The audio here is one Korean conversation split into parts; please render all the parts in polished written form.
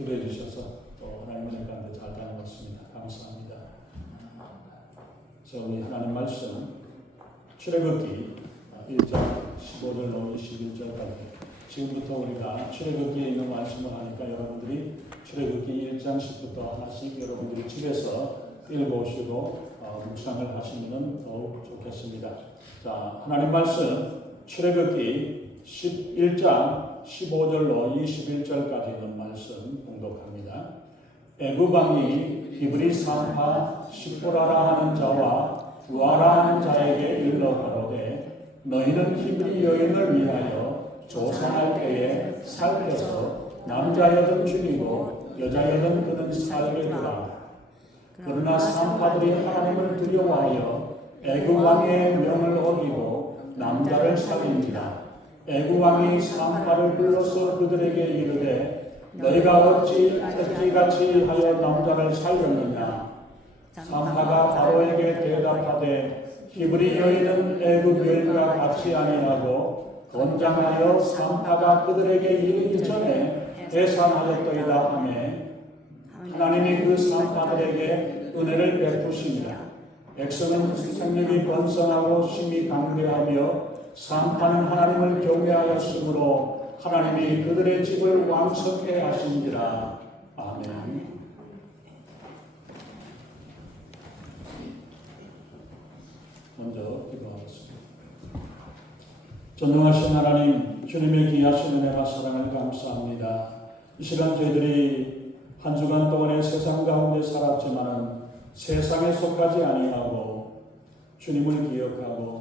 기도해 주셔서 또 하나님 은혜 가운데 잘 다녀왔습니다. 감사합니다. 자, 우리 하나님 말씀 출애굽기 1장 15절로 21절까지 지금부터 우리가 출애굽기에 있는 말씀을 하니까 여러분들이 출애굽기 1장 10부터 하나씩 여러분들이 집에서 읽어보시고 묵상을 하시면 더욱 좋겠습니다. 자, 하나님 말씀 출애굽기 11장 15절로 21절까지 있는 말씀 공독합니다. 애굽 왕이 히브리 산파 시포라라 하는 자와 부하라 하는 자에게 일러 가로되 너희는 히브리 여인을 위하여 조상할 때에 살펴서 남자여든 죽이고 여자여든 그는 살게 두라. 그러나 산파들이 하나님을 두려워하여 애굽 왕의 명을 어기고 남자를 살린지라. 애굽 왕이 산파를 불러서 그들에게 이르되 너희가 어찌 새끼같이 하여 남자를 살렸느냐. 산파가 바로에게 대답하되 히브리 여인은 애굽 여인과 같이 아니하고 건장하여 산파가 그들에게 이르기 전에 해산하였더이다 하매 하나님이 그 산파들에게 은혜를 베푸시니라. 백성은 생명이 번성하고 심히 강대하며 산파는 하나님을 경외하였으므로 하나님이 그들의 집을 왕성케 하신지라. 아멘. 먼저 기도하겠습니다. 전능하신 하나님, 주님의 귀하신 은혜와 사랑을 감사합니다. 이 시간 저희들이 한 주간 동안의 세상 가운데 살았지만은 세상에 속하지 아니하고 주님을 기억하고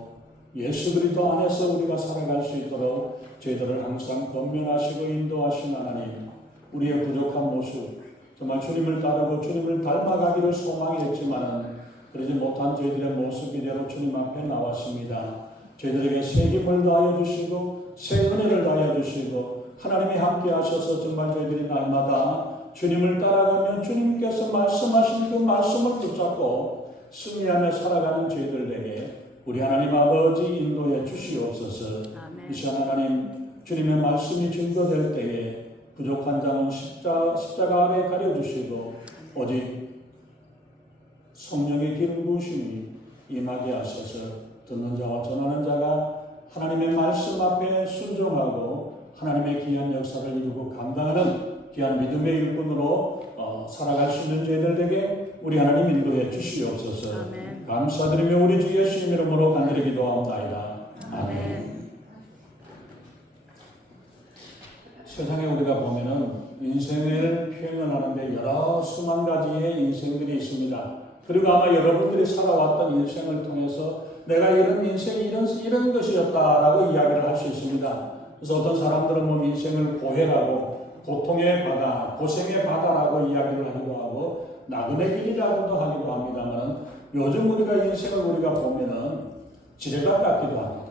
예수 그리스도 안에서 우리가 살아갈 수 있도록 저희들을 항상 권면하시고 인도하신 하나님, 우리의 부족한 모습, 정말 주님을 따르고 주님을 닮아가기를 소망했지만은 그러지 못한 저희들의 모습 이대로 주님 앞에 나왔습니다. 저희들에게 새 힘을 더하여 주시고 새 은혜를 더하여 주시고 하나님이 함께 하셔서 정말 저희들이 날마다 주님을 따라가면 주님께서 말씀하신 그 말씀을 붙잡고 승리하며 살아가는 저희들에게 우리 하나님 아버지 인도해 주시옵소서. 이 시간 하나님 주님의 말씀이 증거될 때에 부족한 자는 십자가 아래 가려주시고 오직 성령의 기름 부으심이 임하게 하셔서 듣는 자와 전하는 자가 하나님의 말씀 앞에 순종하고 하나님의 귀한 역사를 이루고 감당하는 귀한 믿음의 일꾼으로 살아갈 수 있는 저희들에게 우리 하나님 인도해 주시옵소서. 아멘. 감사드리며 우리 주 예수님 이름으로 간절히 기도하옵나이다. 아멘. 세상에 우리가 보면은 인생을 표현하는데 여러 수만 가지의 인생들이 있습니다. 그리고 아마 여러분들이 살아왔던 인생을 통해서 내가 이런 인생이 이런 것이었다라고 이야기를 할 수 있습니다. 그래서 어떤 사람들은 뭐 인생을 고해라고 고통의 바다, 고생의 바다라고 이야기를 하기도 하고 나그네 길이라고도 하기도 합니다만 요즘 우리가 인생을 우리가 보면은 지뢰밭 같기도 합니다.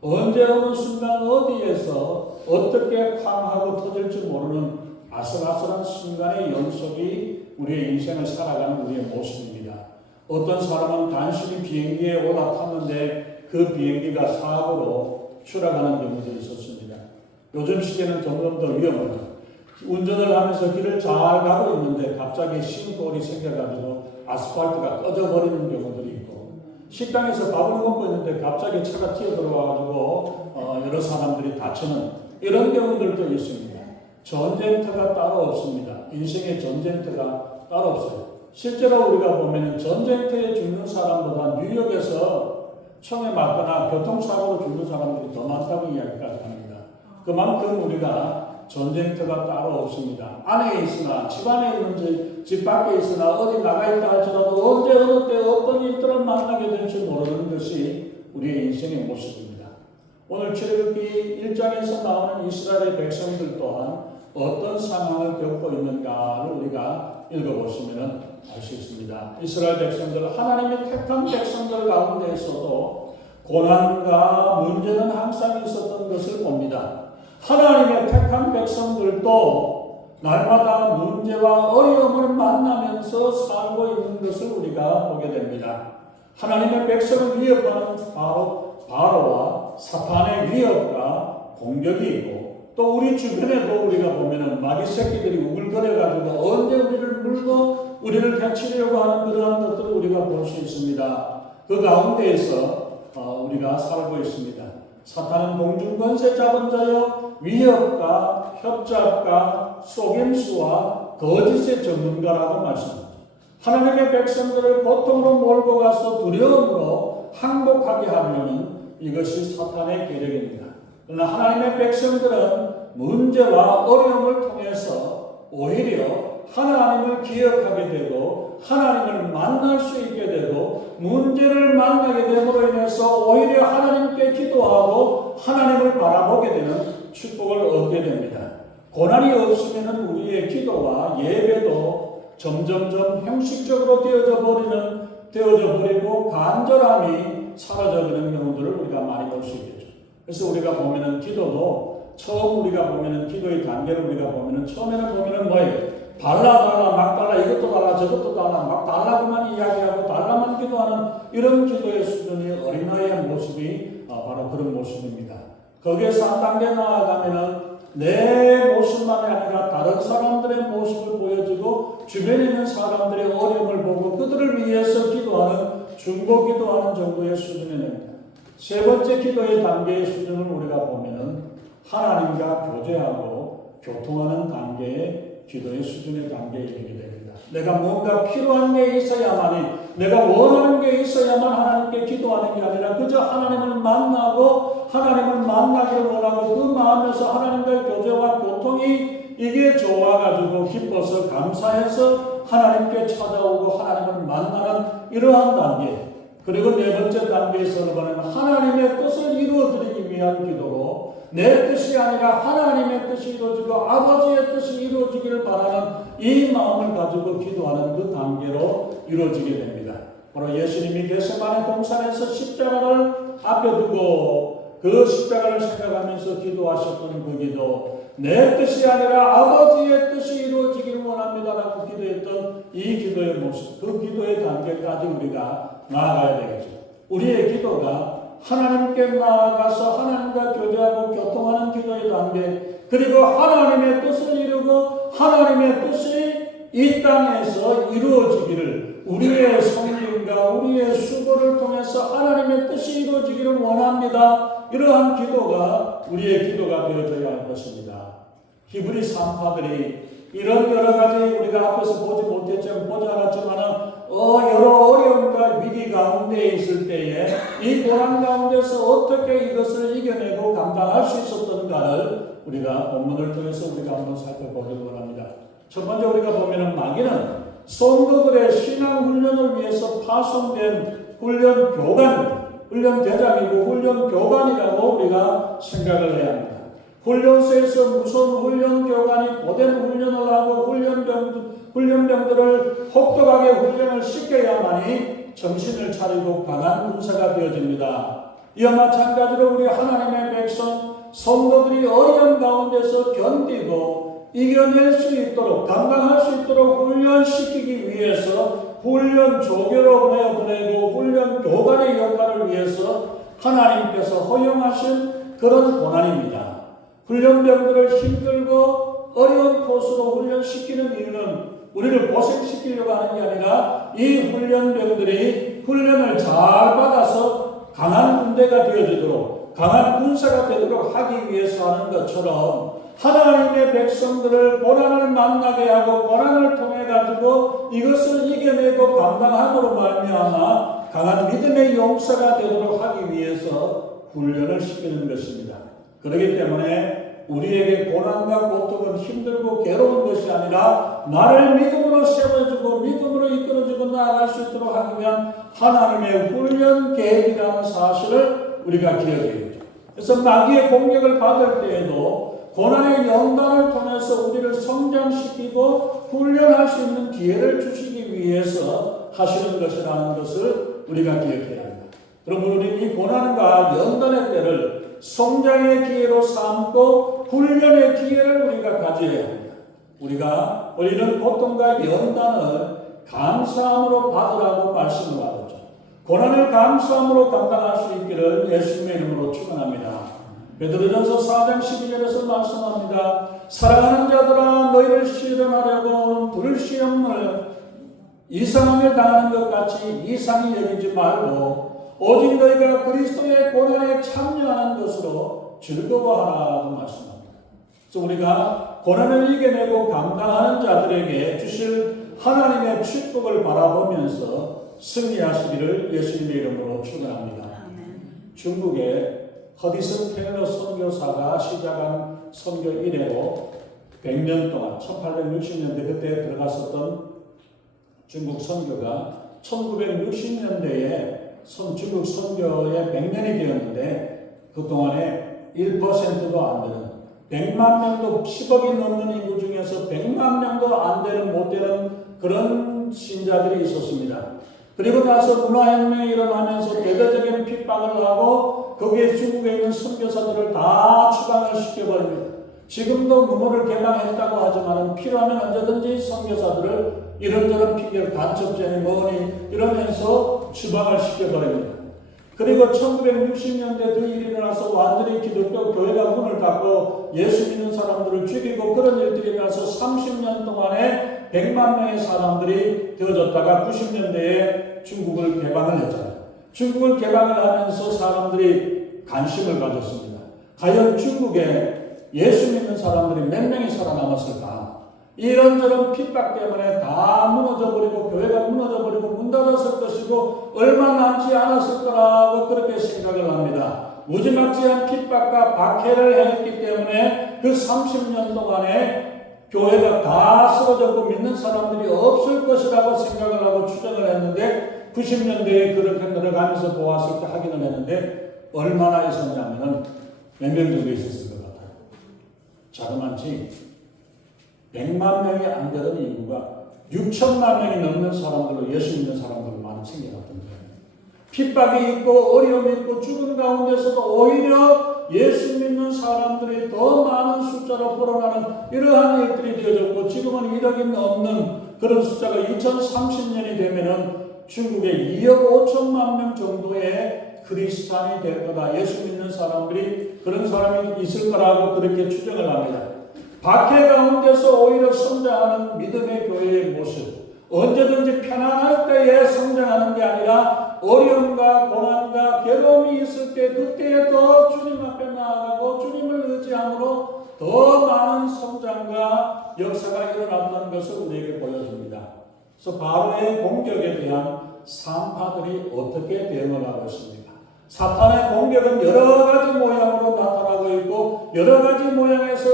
언제 어느 순간 어디에서 어떻게 쾅하고 터질지 모르는 아슬아슬한 순간의 연속이 우리의 인생을 살아가는 우리의 모습입니다. 어떤 사람은 단순히 비행기에 올라탔는데 그 비행기가 사고로 추락하는 경우도 있었습니다. 요즘 시대는 점점 더 위험하죠. 운전을 하면서 길을 잘 가고 있는데 갑자기 싱크홀이 생겨가지고 아스팔트가 꺼져버리는 경우들이 있고 식당에서 밥을 먹고 있는데 갑자기 차가 튀어들어와가지고 여러 사람들이 다치는 이런 경우들도 있습니다. 전쟁터가 따로 없습니다. 인생의 전쟁터가 따로 없어요. 실제로 우리가 보면 전쟁터에 죽는 사람보다 뉴욕에서 총에 맞거나 교통사고로 죽는 사람들이 더 많다고 이야기까지 합니다. 그만큼 우리가 전쟁터가 따로 없습니다. 안에 있으나 집 안에 있는지 집 밖에 있으나 어디 나가 있다 할지라도 언제 어느 때 어떤 일들을 만나게 될지 모르는 것이 우리의 인생의 모습입니다. 오늘 출애굽기 1장에서 나오는 이스라엘의 백성들 또한 어떤 상황을 겪고 있는가를 우리가 읽어보시면 알 수 있습니다. 이스라엘 백성들, 하나님의 택한 백성들 가운데에서도 고난과 문제는 항상 있었던 것을 봅니다. 하나님의 택한 백성들도 날마다 문제와 어려움을 만나면서 살고 있는 것을 우리가 보게 됩니다. 하나님의 백성을 위협하는 바로와 사탄의 위협과 공격이 있고 또 우리 주변에도 우리가 보면은 마귀 새끼들이 우글거려가지고 언제 우리를 물고 우리를 해치려고 하는 그러한 것들을 우리가 볼 수 있습니다. 그 가운데에서 우리가 살고 있습니다. 사탄은 공중권세 잡은 자여 위협과 협잡과 속임수와 거짓의 전문가라고 말씀합니다. 하나님의 백성들을 고통으로 몰고 가서 두려움으로 항복하게 하려는 이것이 사탄의 계략입니다. 그러나 하나님의 백성들은 문제와 어려움을 통해서 오히려 하나님을 기억하게 되고 하나님을 만날 수 있게 되고 문제를 만나게 됨으로 인해서 오히려 하나님께 기도하고 하나님을 바라보게 되는 축복을 얻게 됩니다. 고난이 없으면 우리의 기도와 예배도 점점점 형식적으로 되어져 버리고 간절함이 사라져버리는 경우들을 우리가 많이 볼 수 있겠죠. 그래서 우리가 보면은 기도도 처음 우리가 보면은 기도의 단계를 우리가 보면은 처음에는 보면은 뭐예요? 달라 막 달라 이것도 달라 저것도 달라 막 달라고만 이야기하고 달라만 기도하는 이런 기도의 수준이 어린아이의 모습이 바로 그런 모습입니다. 거기에서 한 단계 나아가면은 내 모습만이 아니라 다른 사람들의 모습을 보여주고 주변에 있는 사람들의 어려움을 보고 그들을 위해서 기도하는 중보 기도하는 정도의 수준이 됩니다. 세 번째 기도의 단계의 수준을 우리가 보면은 하나님과 교제하고 교통하는 단계의 기도의 수준의 단계에 이르게 됩니다. 내가 뭔가 필요한 게 있어야만이 내가 원하는 게 있어야만 하나님께 기도하는 게 아니라 그저 하나님을 만나고 하나님을 만나기를 원하고 그 마음에서 하나님과의 교제와 교통이 이게 좋아가지고 기뻐서 감사해서 하나님께 찾아오고 하나님을 만나는 이러한 단계. 그리고 네 번째 단계에서는 하나님의 뜻을 이루어드리기 위한 기도로 내 뜻이 아니라 하나님의 뜻이 이루어지고 아버지의 뜻이 이루어지기를 바라는 이 마음을 가지고 기도하는 그 단계로 이루어지게 됩니다. 바로 예수님이 겟세마네 동산에서 십자가를 앞에 두고 그 십자가를 생각하면서 기도하셨던 그 기도, 내 뜻이 아니라 아버지의 뜻이 이루어지기를 원합니다라고 기도했던 이 기도의 모습, 그 기도의 단계까지 우리가 나아가야 되겠죠. 우리의 기도가 하나님께 나아가서 하나님과 교제하고 교통하는 기도의 단계, 그리고 하나님의 뜻을 이루고 하나님의 뜻이 이 땅에서 이루어지기를 우리의 성김과 우리의 수고를 통해서 하나님의 뜻이 이루어지기를 원합니다. 이러한 기도가 우리의 기도가 되어져야 할 것입니다. 히브리 산파들이 이런 여러 가지 우리가 앞에서 보지 못했지만 보지 않았지만은 여러 어려움과 위기 가운데 있을 때에 이 고난 가운데서 어떻게 이것을 이겨내고 감당할 수 있었던가를 우리가 본문을 통해서 우리가 한번 살펴보기를 원합니다. 첫 번째 우리가 보면은 마귀는 성도들의 신앙 훈련을 위해서 파송된 훈련 교관, 훈련 대장이고 훈련 교관이라고 우리가 생각을 해야 합니다. 훈련소에서 무슨 훈련 교관이 고된 훈련을 하고 훈련병들을 혹독하게 훈련을 시켜야만이 정신을 차리고 강한 군사가 되어집니다. 이와 마찬가지로 우리 하나님의 백성 성도들이 어려운 가운데서 견디고 이겨낼 수 있도록 감당할 수 있도록 훈련시키기 위해서 훈련 조교로 보내고 훈련 교관의 역할을 위해서 하나님께서 허용하신 그런 고난입니다. 훈련병들을 힘들고 어려운 코스로 훈련시키는 이유는 우리를 고생시키려고 하는 게 아니라 이 훈련병들이 훈련을 잘 받아서 강한 군대가 되어지도록 강한 군사가 되도록 하기 위해서 하는 것처럼 하나님의 백성들을 고난을 만나게 하고 고난을 통해 가지고 이것을 이겨내고 감당함으로 말미암아 강한 믿음의 용사가 되도록 하기 위해서 훈련을 시키는 것입니다. 그렇기 때문에 우리에게 고난과 고통은 힘들고 괴로운 것이 아니라 나를 믿음으로 세워주고 믿음으로 이끌어주고 나아갈 수 있도록 하기 위한 하나님의 훈련 계획이라는 사실을 우리가 기억해야죠. 그래서 마귀의 공격을 받을 때에도 고난의 연단을 통해서 우리를 성장시키고 훈련할 수 있는 기회를 주시기 위해서 하시는 것이라는 것을 우리가 기억해야 합니다. 그러므로 우리는 이 고난과 연단의 때를 성장의 기회로 삼고 훈련의 기회를 우리가 가져야 합니다. 우리가 이런 고통과 연단을 감사함으로 받으라고 말씀을 하셨죠. 고난을 감사함으로 감당할 수 있기를 예수님의 이름으로 축원합니다. 베드로전서 4장 12절에서 말씀합니다. 사랑하는 자들아 너희를 시련하려고 불시험을 이상함을 당하는 것 같이 이상히 여기지 말고 오직 너희가 그리스도의 고난에 참여하는 것으로 즐거워하라고 말씀합니다. 그래서 우리가 고난을 이겨내고 감당하는 자들에게 주실 하나님의 축복을 바라보면서 승리하시기를 예수님의 이름으로 축원합니다. 중국의 허디슨 테일러 선교사가 시작한 선교 이래로 100년 동안 1860년대 그때 들어갔었던 중국 선교가 1960년대에 중국 선교의 100년이 되었는데 그동안에 1%도 안 되는 100만 명도 10억이 넘는 인구 중에서 100만 명도 안 되는 못 되는 그런 신자들이 있었습니다. 그리고 나서 문화혁명이 일어나면서 대대적인 핍박을 하고 거기에 중국에 있는 선교사들을 다 추방을 시켜버립니다. 지금도 문호를 개방했다고 하지만 필요하면 언제든지 선교사들을 이런저런 핑계를 간첩죄니 뭐니 이러면서 추방을 시켜버립니다. 그리고 1960년대 그 일이 일어나서 완전히 기독교 교회가 문을 닫고 예수 믿는 사람들을 죽이고 그런 일들이 일어나서 30년 동안에 100만 명의 사람들이 되어졌다가 90년대에 중국을 개방을 했잖아요. 중국을 개방을 하면서 사람들이 관심을 가졌습니다. 과연 중국에 예수 믿는 사람들이 몇 명이 살아남았을까? 이런저런 핍박 때문에 다 무너져버리고 교회가 무너져버리고 문 닫았을 것이고 얼마 남지 않았을 거라고 그렇게 생각을 합니다. 무지막지한 핍박과 박해를 했기 때문에 그 30년 동안에 교회가 다 쓰러졌고 믿는 사람들이 없을 것이라고 생각을 하고 추정을 했는데 90년대에 그렇게 늘어가면서 보았을 때 확인을 했는데 얼마나 있었냐면은 몇 명 정도 있었을 것 같아요. 자그마치 100만 명이 안 되는 인구가 6천만 명이 넘는 사람들로 예수 믿는 사람들을 많이 챙겨갔던 거예요. 핍박이 있고 어려움이 있고 죽은 가운데서도 오히려 예수 믿는 사람들이 더 많은 숫자로 불어나는 이러한 일들이 되어졌고 지금은 1억이 넘는 그런 숫자가 2030년이 되면은 중국에 2억 5천만 명 정도의 크리스찬이 될 거다. 예수 믿는 사람들이 그런 사람이 있을 거라고 그렇게 추정을 합니다. 박해 가운데서 오히려 성장하는 믿음의 교회의 모습, 언제든지 편안할 때에 성장하는 게 아니라 어려움과 고난과 괴로움이 있을 때 그때에 더 주님 앞에 나아가고 주님을 의지함으로 더 많은 성장과 역사가 일어났다는 것을 우리에게 보여줍니다. 그래서 바로의 공격에 대한 산파들이 어떻게 대응을 하고 있습니까? 사탄의 공격은 여러 가지 모양으로 나타나고 있고 여러 가지 모양에서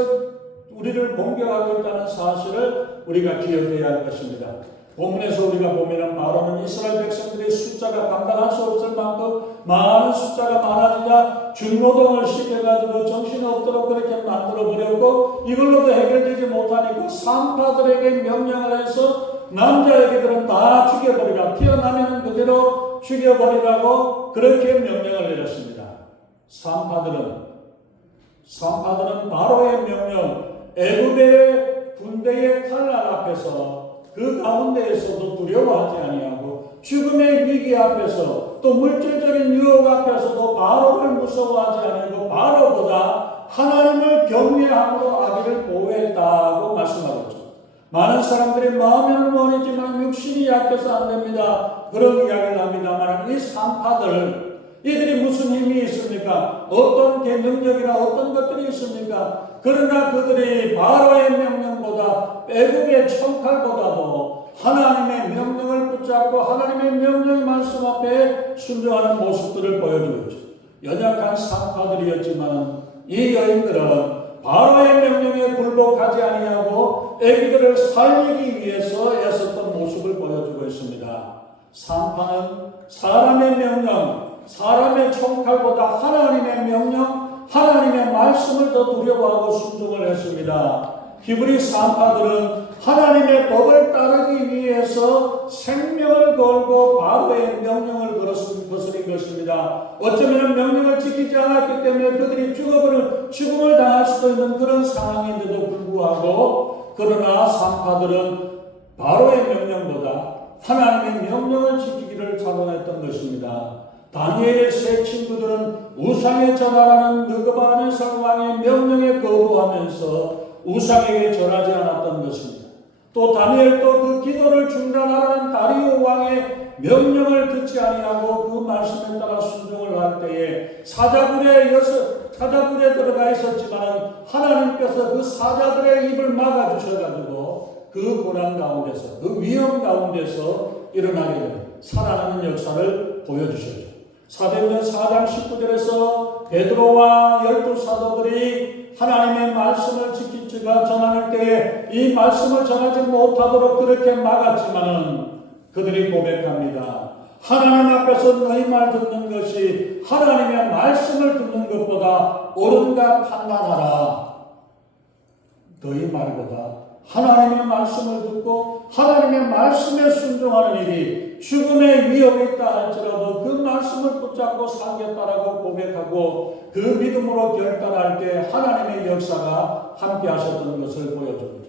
우리를 공격하고 있다는 사실을 우리가 기억해야 할 것입니다. 본문에서 우리가 보면은 바로는 이스라엘 백성들의 숫자가 감당할 수 없을 만큼 많은 숫자가 많아지자 중노동을 시켜가지고 정신없도록 그렇게 만들어버렸고 이걸로도 해결되지 못하니까 산파들에게 명령을 해서 남자애기들은 다 죽여버리라. 태어나면 그대로 죽여버리라고 그렇게 명령을 내렸습니다. 산파들은 바로의 명령 애굽의 군대의 칼날 앞에서 그 가운데에서도 두려워하지 아니하고 죽음의 위기 앞에서 또 물질적인 유혹 앞에서도 바로를 무서워하지 아니하고 바로보다 하나님을 경외함으로 아기를 보호했다고 말씀하고 있죠. 많은 사람들이 마음에는 원이지만 육신이 약해서 안 됩니다. 그런 이야기를 합니다만 이 산파들 이들이 무슨 힘이 있습니까? 어떤 능력이나 어떤 것들이 있습니까? 그러나 그들이 바로의 명령보다 애국의 총칼보다도 하나님의 명령을 붙잡고 하나님의 명령의 말씀 앞에 순종하는 모습들을 보여주고 있죠. 연약한 산파들이었지만 이 여인들은 바로의 명령에 굴복하지 아니하고 애기들을 살리기 위해서 애썼던 모습을 보여주고 있습니다. 산파는 사람의 명령, 사람의 총칼보다 하나님의 명령, 하나님의 말씀을 더 두려워하고 순종을 했습니다. 히브리 산파들은 하나님의 법을 따르기 위해서 생명을 걸고 바로의 명령을 거스린 것입니다. 어쩌면 명령을 지키지 않았기 때문에 그들이 죽음을 당할 수도 있는 그런 상황인데도 불구하고 그러나 산파들은 바로의 명령보다 하나님의 명령을 지키기를 자원했던 것입니다. 다니엘의 세 친구들은 우상에 절하라는 느부갓네살 왕의 명령에 거부하면서 우상에게 절하지 않았던 것입니다. 또 다니엘도 그 기도를 중단하라는 다리오 왕의 명령을 듣지 아니하고 그 말씀에 따라 순종을 할 때에 사자굴에 들어가 있었지만 하나님께서 그 사자들의 입을 막아주셔가지고 그 고난 가운데서, 그 위험 가운데서 일어나게 되는 살아나는 역사를 보여주셨죠. 사도행전 4장 19절에서 베드로와 12 사도들이 하나님의 말씀을 지키지가 전할 때에 이 말씀을 전하지 못하도록 그렇게 막았지만은 그들이 고백합니다. 하나님 앞에서 너희 말 듣는 것이 하나님의 말씀을 듣는 것보다 옳은가 판단하라. 너희 말보다 하나님의 말씀을 듣고 하나님의 말씀에 순종하는 일이 죽음의 위협이 있다 할지라도 그 말씀을 붙잡고 살겠다라고 고백하고 그 믿음으로 결단할 때 하나님의 역사가 함께 하셨던 것을 보여줍니다.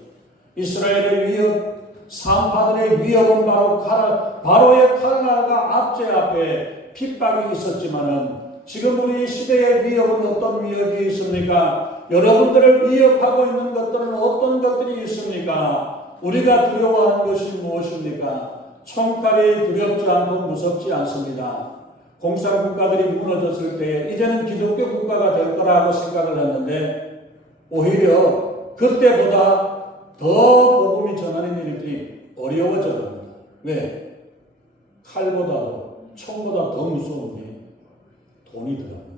이스라엘의 위협, 산파들의 위협은 바로의 칼날과 압제 앞에 핍박이 있었지만은 지금 우리 시대의 위협은 어떤 위협이 있습니까? 여러분들을 위협하고 있는 것들은 어떤 것들이 있습니까? 우리가 두려워하는 것이 무엇입니까? 총칼이 두렵지 않고 무섭지 않습니다. 공산국가들이 무너졌을 때 이제는 기독교 국가가 될 거라고 생각을 했는데 오히려 그때보다 더 복음이 전하는 일들이 어려워져 갑니다. 왜? 칼보다도 총보다 더 무서운 게 돈이 들어갑니다.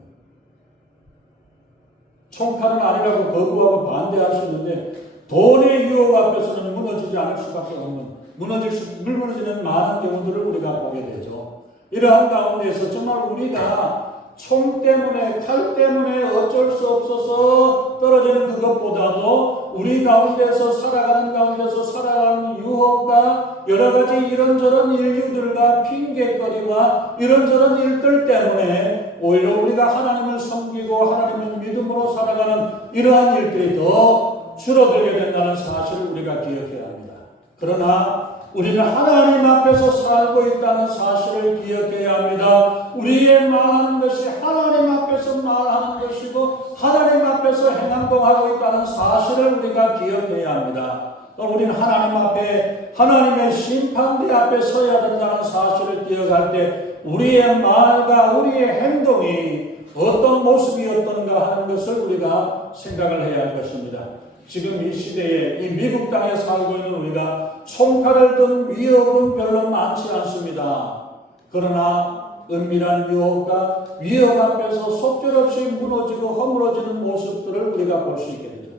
총칼은 아니라고 거부하고 반대할 수 있는데 돈의 유혹 앞에서는 무너지지 않을 수밖에 없는 무너지는 많은 경우들을 우리가 보게 되죠. 이러한 가운데서 정말 우리가 총 때문에 칼 때문에 어쩔 수 없어서 떨어지는 그것보다도 우리 가운데서 살아가는 유혹과 여러 가지 이런저런 인류들과 핑계거리와 이런저런 일들 때문에 오히려 우리가 하나님을 섬기고 하나님을 믿음으로 살아가는 이러한 일들이 더 줄어들게 된다는 사실을 우리가 기억해야 합니다. 그러나 우리는 하나님 앞에서 살고 있다는 사실을 기억해야 합니다. 우리의 말하는 것이 하나님 앞에서 말하는 것이고 하나님 앞에서 행동하고 있다는 사실을 우리가 기억해야 합니다. 또 우리는 하나님 앞에 하나님의 심판대 앞에 서야 된다는 사실을 기억할 때 우리의 말과 우리의 행동이 어떤 모습이었던가 하는 것을 우리가 생각을 해야 할 것입니다. 지금 이 시대에 이 미국 땅에 살고 있는 우리가 총칼을 든 위협은 별로 많지 않습니다. 그러나 은밀한 유혹과 위협 앞에서 속절없이 무너지고 허물어지는 모습들을 우리가 볼 수 있게 되죠.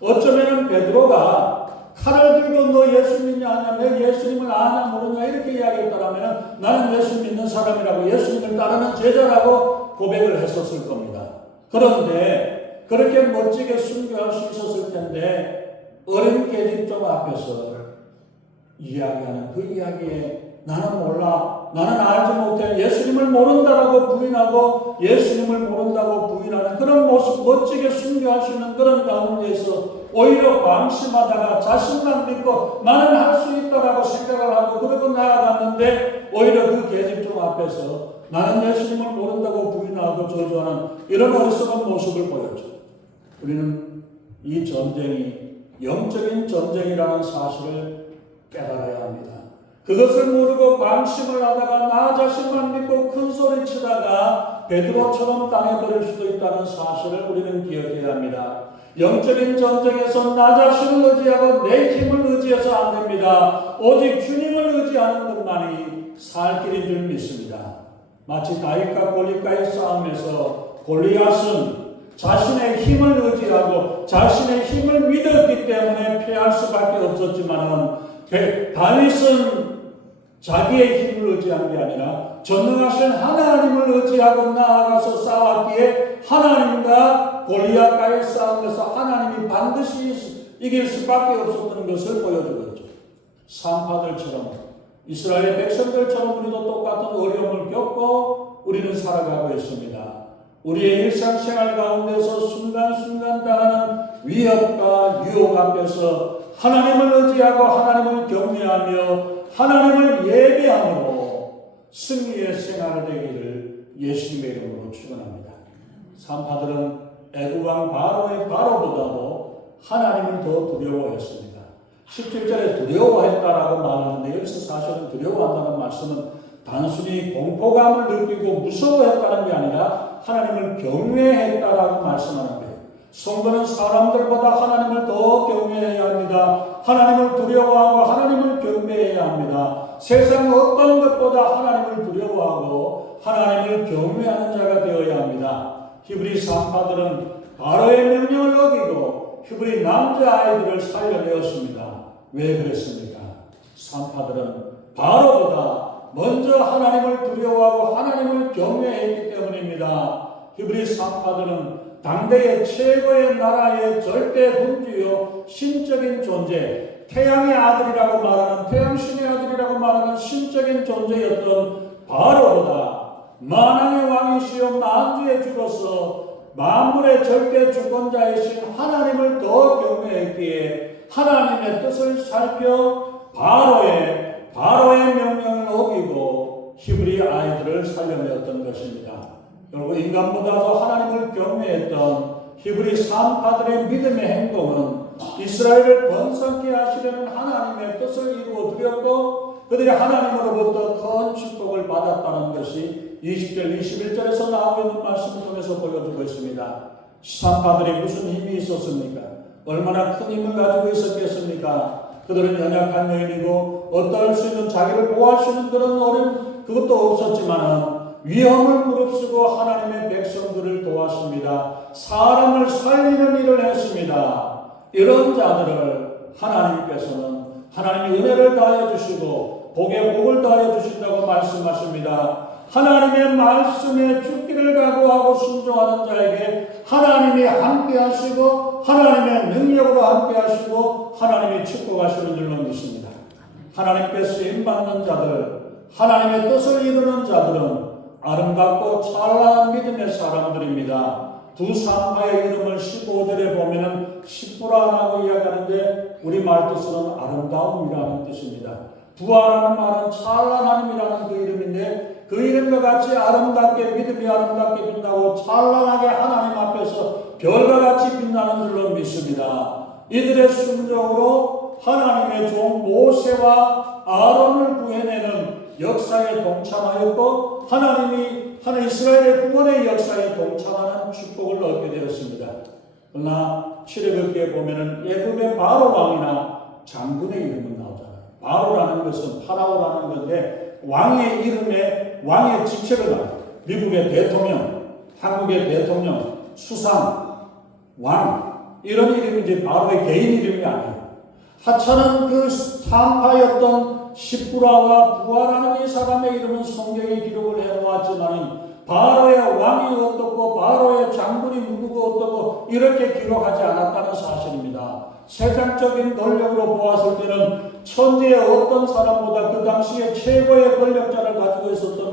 어쩌면 베드로가 칼을 들고 너 예수 믿냐 하냐, 내 예수님을 아냐 모르냐 이렇게 이야기했더라면 나는 예수 믿는 사람이라고 예수님을 따르는 제자라고 고백을 했었을 겁니다. 그런데 그렇게 멋지게 순교할 수 있었을 텐데 어린 계집종 앞에서 이야기하는 그 이야기에 나는 몰라, 나는 알지 못해, 예수님을 모른다라고 부인하고 예수님을 모른다고 부인하는 그런 모습, 멋지게 순교할 수 있는 그런 가운데에서 오히려 방심하다가 자신만 믿고 나는 할 수 있다라고 생각을 하고 그러고 나아갔는데 오히려 그 계집종 앞에서 나는 예수님을 모른다고 부인하고 저주하는 이런 어리석은 모습을 보였죠. 우리는 이 전쟁이 영적인 전쟁이라는 사실을 깨달아야 합니다. 그것을 모르고 방심을 하다가 나 자신만 믿고 큰 소리 치다가 베드로처럼 당해버릴 수도 있다는 사실을 우리는 기억해야 합니다. 영적인 전쟁에서 나 자신을 의지하고 내 힘을 의지해서 안 됩니다. 오직 주님을 의지하는 것만이 살 길인 줄 믿습니다. 마치 다윗과 골리앗의 싸움에서 골리앗은 자신의 힘을 의지하고 자신의 힘을 믿었기 때문에 패할 수밖에 없었지만 다윗은 자기의 힘을 의지한 게 아니라 전능하신 하나님을 의지하고 나아가서 싸웠기에 하나님과 골리앗과의 싸움에서 하나님이 반드시 이길 수밖에 없었던 것을 보여주었죠. 산파들처럼 이스라엘 백성들처럼 우리도 똑같은 어려움을 겪고 우리는 살아가고 있습니다. 우리의 일상생활 가운데서 순간순간 당하는 위협과 유혹 앞에서 하나님을 의지하고 하나님을 경외하며 하나님을 예배함으로 승리의 생활 되기를 예수님의 이름으로 축원합니다. 산파들은 애국왕 바로의 바로보다도 하나님을 더 두려워했습니다. 17절에 두려워했다라고 말하는데 여기서 사실은 두려워한다는 말씀은 단순히 공포감을 느끼고 무서워했다는 게 아니라 하나님을 경외했다라고 말씀하는 거예요. 성도는 사람들보다 하나님을 더 경외해야 합니다. 하나님을 두려워하고 하나님을 경배해야 합니다. 세상 어떤 것보다 하나님을 두려워하고 하나님을 경외하는 자가 되어야 합니다. 히브리 산파들은 바로의 명령을 어기고 히브리 남자아이들을 살려내었습니다. 왜 그랬습니까? 산파들은 바로보다 먼저 하나님을 두려워하고 하나님을 경외했기 때문입니다. 히브리 산파들은 당대의 최고의 나라의 절대 군주요 신적인 존재, 태양의 아들이라고 말하는 태양신의 아들이라고 말하는 신적인 존재였던 바로보다 만왕의 왕이시여 만주의 주로서 만물의 절대 주권자이신 하나님을 더 경외했기에 하나님의 뜻을 살펴 바로의 명령을 어기고 히브리 아이들을 살려내었던 것입니다. 여러분, 인간보다도 하나님을 경외했던 히브리 산파들의 믿음의 행동은 이스라엘을 번성케 하시려는 하나님의 뜻을 이루어 드렸고 그들이 하나님으로부터 큰 축복을 받았다는 것이 20절, 21절에서 나오고 있는 말씀을 통해서 보여주고 있습니다. 산파들이 무슨 힘이 있었습니까? 얼마나 큰 힘을 가지고 있었겠습니까? 그들은 연약한 여인이고 어떠할 수 있는 자기를 보호할 수 있는 그런 어려움 그것도 없었지만 위험을 무릅쓰고 하나님의 백성들을 도왔습니다. 사람을 살리는 일을 했습니다. 이런 자들을 하나님께서는 하나님의 은혜를 다해 주시고 복에 복을 다해 주신다고 말씀하십니다. 하나님의 말씀에 죽기를 각오하고 순종하는 자에게 하나님이 함께 하시고 하나님의 능력으로 함께 하시고 하나님이 축복하시는 줄로 믿습니다. 하나님께 쓰임받는 자들, 하나님의 뜻을 이루는 자들은 아름답고 찬란한 믿음의 사람들입니다. 두 산파의 이름을 15절에 보면은 시프라라고 이야기하는데 우리 말뜻으로는 아름다움이라는 뜻입니다. 부하라는 말은 찬란함이라는 그 이름인데 그 이름과 같이 아름답게 믿음이 아름답게 빛나고 찬란하게 하나님 앞에서 별과 같이 빛나는 줄로 믿습니다. 이들의 순종으로 하나님의 종 모세와 아론을 구해내는 역사에 동참하였고 하나님이 이스라엘의 구원의 역사에 동참하는 축복을 얻게 되었습니다. 그러나 출애굽기에 보면은 애굽의 바로 왕이나 장군의 이름은 나오잖아요. 바로라는 것은 파라오라는 건데 왕의 이름에 왕의 직책을 말해요. 미국의 대통령, 한국의 대통령, 수상, 왕 이런 이름이지 바로의 개인 이름이 아니에요. 하찮은 그 산파였던 시프라와 부하라는 이 사람의 이름은 성경에 기록을 해놓았지만 바로의 왕이 어떻고 바로의 장군이 누구고 어떻고 이렇게 기록하지 않았다는 사실입니다. 세상적인 권력으로 보았을 때는 천지의 어떤 사람보다 그 당시에 최고의 권력자를 가지고 있었던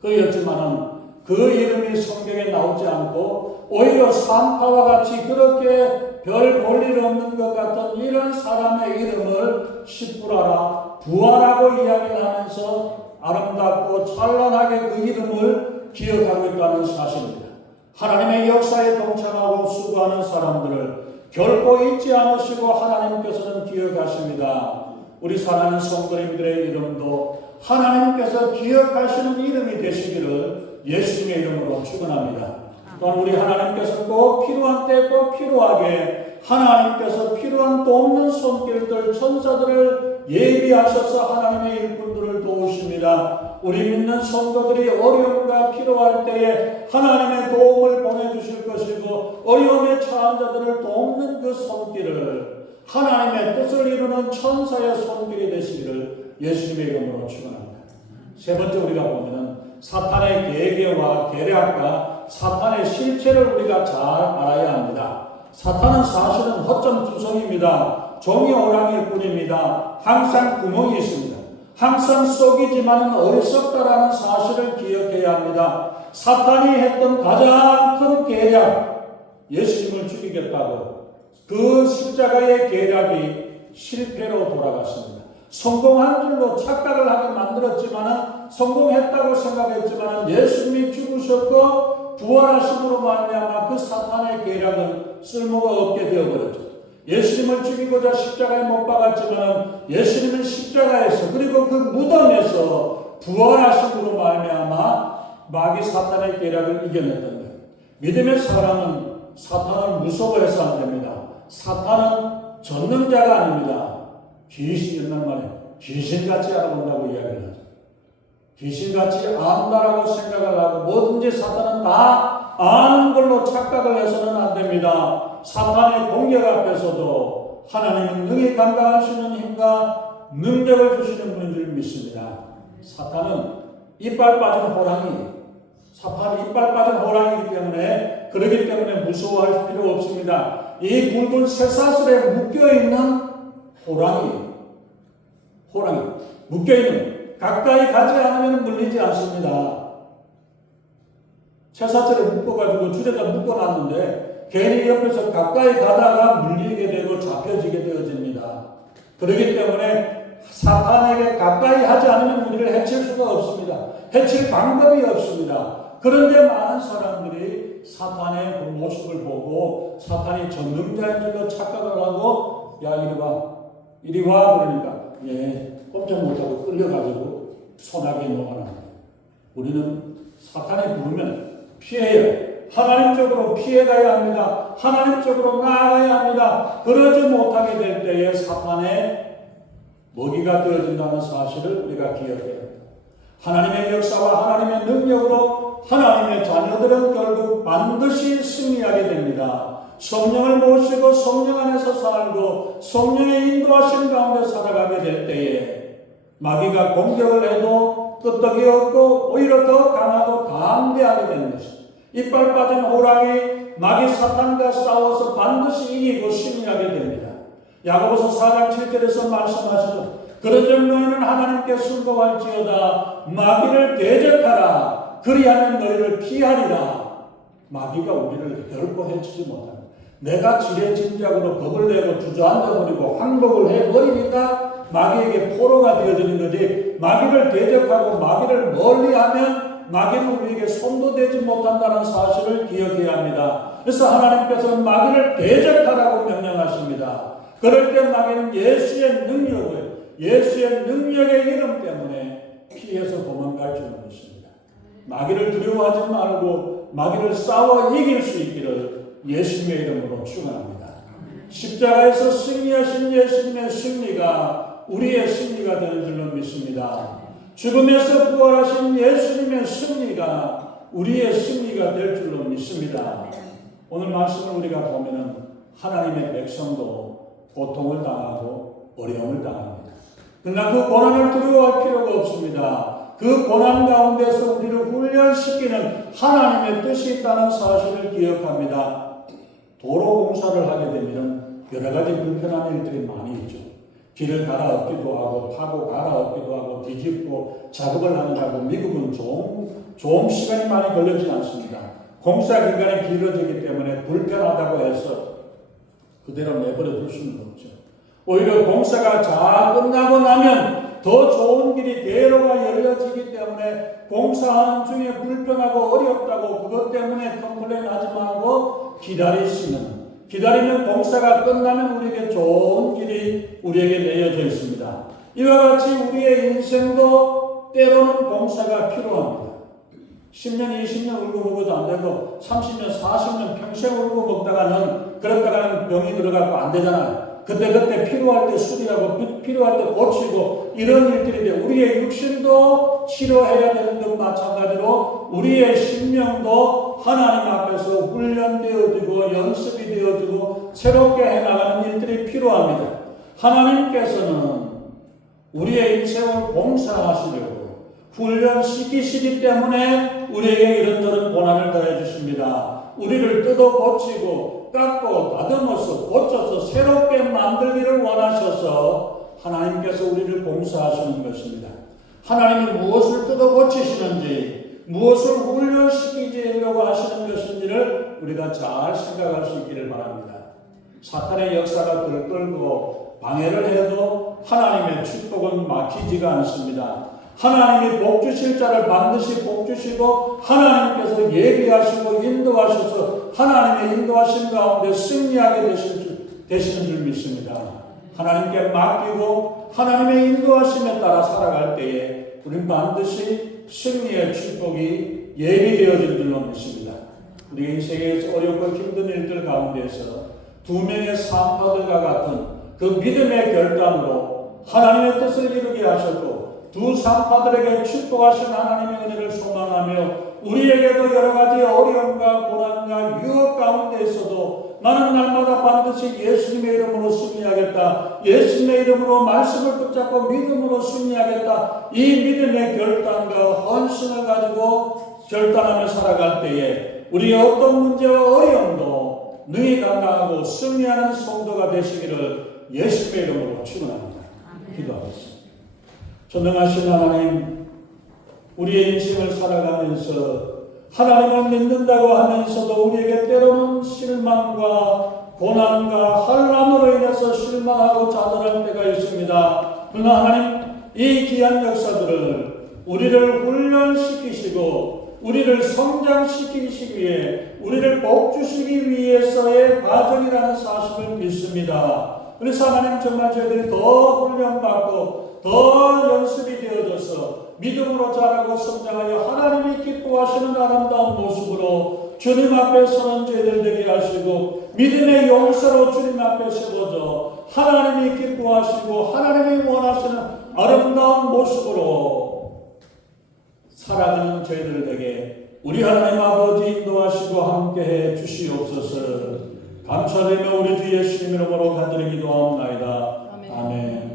그였지만은 그 이름이 성경에 나오지 않고 오히려 산파와 같이 그렇게 별 볼일 없는 것 같은 이런 사람의 이름을 시프라라 부하라고 이야기를 하면서 아름답고 찬란하게 그 이름을 기억하고 있다는 사실입니다. 하나님의 역사에 동참하고 수고하는 사람들을 결코 잊지 않으시고 하나님께서는 기억하십니다. 우리 사랑하는 성도님들의 이름도 하나님께서 기억하시는 이름이 되시기를 예수님의 이름으로 축원합니다. 또한 우리 하나님께서 꼭 필요한 때 꼭 필요하게 하나님께서 필요한 돕는 손길들 천사들을 예비하셔서 하나님의 일꾼들을 도우십니다. 우리 믿는 성도들이 어려움과 필요할 때에 하나님의 도움을 보내주실 것이고 어려움에 처한 자들을 돕는 그 손길을 하나님의 뜻을 이루는 천사의 손길이 되시기를 예수님의 이름으로 축원합니다. 세 번째 우리가 보면은 사탄의 계계와 계략과 사탄의 실체를 우리가 잘 알아야 합니다. 사탄은 사실은 허점투성입니다. 종이 오랑일 뿐입니다. 항상 구멍이 있습니다. 항상 속이지만 어리석다라는 사실을 기억해야 합니다. 사탄이 했던 가장 큰 계략, 예수님을 죽이겠다고 그 십자가의 계략이 실패로 돌아갔습니다. 성공한 줄로 착각을 하게 만들었지만, 성공했다고 생각했지만 예수님이 죽으셨고 부활하심으로 말미암아 그 사탄의 계략은 쓸모가 없게 되어버렸죠. 예수님을 죽이고자 십자가에 못 박았지만 예수님은 십자가에서 그리고 그 무덤에서 부활하심으로 말미암아 마귀 사탄의 계략을 이겨냈던 거예요. 믿음의 사람은 사탄을 무서워해서 안 됩니다. 사탄은 전능자가 아닙니다. 귀신, 옛날 말에 귀신같이 알아본다고 이야기를 하죠. 귀신같이 안다라고 생각을 하고 뭐든지 사탄은 다 아는 걸로 착각을 해서는 안 됩니다. 사탄의 공격 앞에서도 하나님은 능히 감당할 수 있는 힘과 능력을 주시는 분인 줄 믿습니다. 사탄은 이빨 빠진 호랑이, 사탄이 이빨 빠진 호랑이이기 때문에, 그러기 때문에 무서워할 필요 없습니다. 이 굵은 쇠사슬에 묶여있는 호랑이, 묶여있는, 가까이 가지 않으면 물리지 않습니다. 쇠사슬에 묶어가지고 줄에다 묶어놨는데 괜히 옆에서 가까이 가다가 물리게 되고 잡혀지게 되어집니다. 그렇기 때문에 사탄에게 가까이 하지 않으면 우리를 해칠 수가 없습니다. 해칠 방법이 없습니다. 그런데 많은 사람들이 사탄의 그 모습을 보고 사탄이 전능자인 줄로 착각을 하고, 야 이리 와 그러니까 꼼짝 못하고 끌려가지고 소나기에 녹아납니다. 우리는 사탄이 부르면 피해요. 하나님 쪽으로 피해가야 합니다. 하나님 쪽으로 나아가야 합니다. 그러지 못하게 될 때에 사탄의 먹이가 되어진다는 사실을 우리가 기억해야 합니다. 하나님의 역사와 하나님의 능력으로 하나님의 자녀들은 결국 반드시 승리하게 됩니다. 성령을 모시고 성령 안에서 살고 성령의 인도하신 가운데 살아가게 될 때에 마귀가 공격을 해도 끄떡이 없고 오히려 더 강하고 담대하게 되는 것입니다. 이빨 빠진 호랑이 마귀 사탄과 싸워서 반드시 이기고 승리하게 됩니다. 야고보서 4장 7절에서 말씀하시죠. 그런즉 너희는 하나님께 순복할지어다 마귀를 대적하라 그리하면 너희를 피하리라. 마귀가 우리를 결코 해치지 못합니다. 내가 지레짐작으로 겁을 내고 주저앉아버리고 항복을 해버리니까 마귀에게 포로가 되어지는 거지, 마귀를 대적하고 마귀를 멀리하면 마귀는 우리에게 손도 대지 못한다는 사실을 기억해야 합니다. 그래서 하나님께서는 마귀를 대적하라고 명령하십니다. 그럴 때 마귀는 예수의 능력의 이름 때문에 피해서 도망갈 줄은 믿습니다. 마귀를 두려워하지 말고 마귀를 싸워 이길 수 있기를 예수님의 이름으로 축원합니다. 십자가에서 승리하신 예수님의 승리가 우리의 승리가 되는 줄로 믿습니다. 죽음에서 부활하신 예수님의 승리가 우리의 승리가 될 줄로 믿습니다. 오늘 말씀을 우리가 보면은 하나님의 백성도 고통을 당하고 어려움을 당합니다. 그러나 그 고난을 두려워할 필요가 없습니다. 그 고난 가운데서 우리를 훈련시키는 하나님의 뜻이 있다는 사실을 기억합니다. 도로 공사를 하게 되면 여러 가지 불편한 일들이 많이 있죠. 길을 갈아엎기도 하고 파고 갈아엎기도 하고 뒤집고 작업을 한다고 미국은 좀 시간이 많이 걸리지 않습니다. 공사 기간이 길어지기 때문에 불편하다고 해서 그대로 내버려 둘 수는 없죠. 오히려 공사가 잘 끝나고 나면 더 좋은 길이 대로가 열려지기 때문에 공사하는 중에 불편하고 어렵다고 그것 때문에 컴플레인 하지 말고 기다리면 공사가 끝나면 우리에게 좋은 길이 우리에게 내어져 있습니다. 이와 같이 우리의 인생도 때로는 공사가 필요합니다. 10년, 20년 울고 먹어도 안 되고 30년, 40년 평생 울고 먹다가는 그러다가는 병이 들어가고 안 되잖아요. 그때 필요할 때 수리하고 필요할 때 고치고 이런 일들이 돼. 우리의 육신도 치료해야 되는 것 마찬가지로 우리의 심령도 하나님 앞에서 훈련되어지고 연습이 되어지고 새롭게 해나가는 일들이 필요합니다. 하나님께서는 우리의 인생을 봉사하시려고 훈련시키시기 때문에 우리에게 이런저런 고난을 더해 주십니다. 우리를 뜯어 고치고 깎고 다듬어서 고쳐서 새롭게 만들기를 원하셔서 하나님께서 우리를 봉사하시는 것입니다. 하나님은 무엇을 뜯어 고치시는지 무엇을 훈련시키려고 하시는 것인지를 우리가 잘 생각할 수 있기를 바랍니다. 사탄의 역사가 들끓고 방해를 해도 하나님의 축복은 막히지가 않습니다. 하나님이 복 주실 자를 반드시 복 주시고 하나님께서 예비하시고 인도하셔서 하나님의 인도하심 가운데 승리하게 되시는 줄 믿습니다. 하나님께 맡기고 하나님의 인도하심에 따라 살아갈 때에 우리는 반드시 승리의 축복이 예비되어진 줄로 믿습니다. 우리 인생의 어렵고 힘든 일들 가운데서 두 명의 산파들과 같은 그 믿음의 결단으로 하나님의 뜻을 이루게 하셨고 두 산파들에게 축복하신 하나님의 은혜를 소망하며 우리에게도 여러 가지 어려움과 고난과 유혹 가운데에서도 나는 날마다 반드시 예수님의 이름으로 승리하겠다. 예수님의 이름으로 말씀을 붙잡고 믿음으로 승리하겠다. 이 믿음의 결단과 헌신을 가지고 결단하며 살아갈 때에 우리의 어떤 문제와 어려움도 능히 감당하고 승리하는 성도가 되시기를 예수님의 이름으로 축원합니다. 기도하겠습니다. 전능하신 하나님, 우리의 인생을 살아가면서 하나님을 믿는다고 하면서도 우리에게 때로는 실망과 고난과 환난으로 인해서 실망하고 좌절할 때가 있습니다. 그러나 하나님, 이 귀한 역사들을 우리를 훈련시키시고 우리를 성장시키시기 위해 우리를 복주시기 위해서의 과정이라는 사실을 믿습니다. 그래서 하나님 정말 저희들이 더 훈련받고 더 연습이 되어져서 믿음으로 자라고 성장하여 하나님이 기뻐하시는 아름다운 모습으로 주님 앞에 서는 저희들 되게 하시고 믿음의 용사로 주님 앞에 세워져 하나님이 기뻐하시고 하나님이 원하시는 아름다운 모습으로 살아가는 저희들 되게 우리 하나님 아버지 인도하시고 함께해 주시옵소서. 감사드리며 우리 주 예수님 이름으로 간절히 기도하옵나이다. 아멘.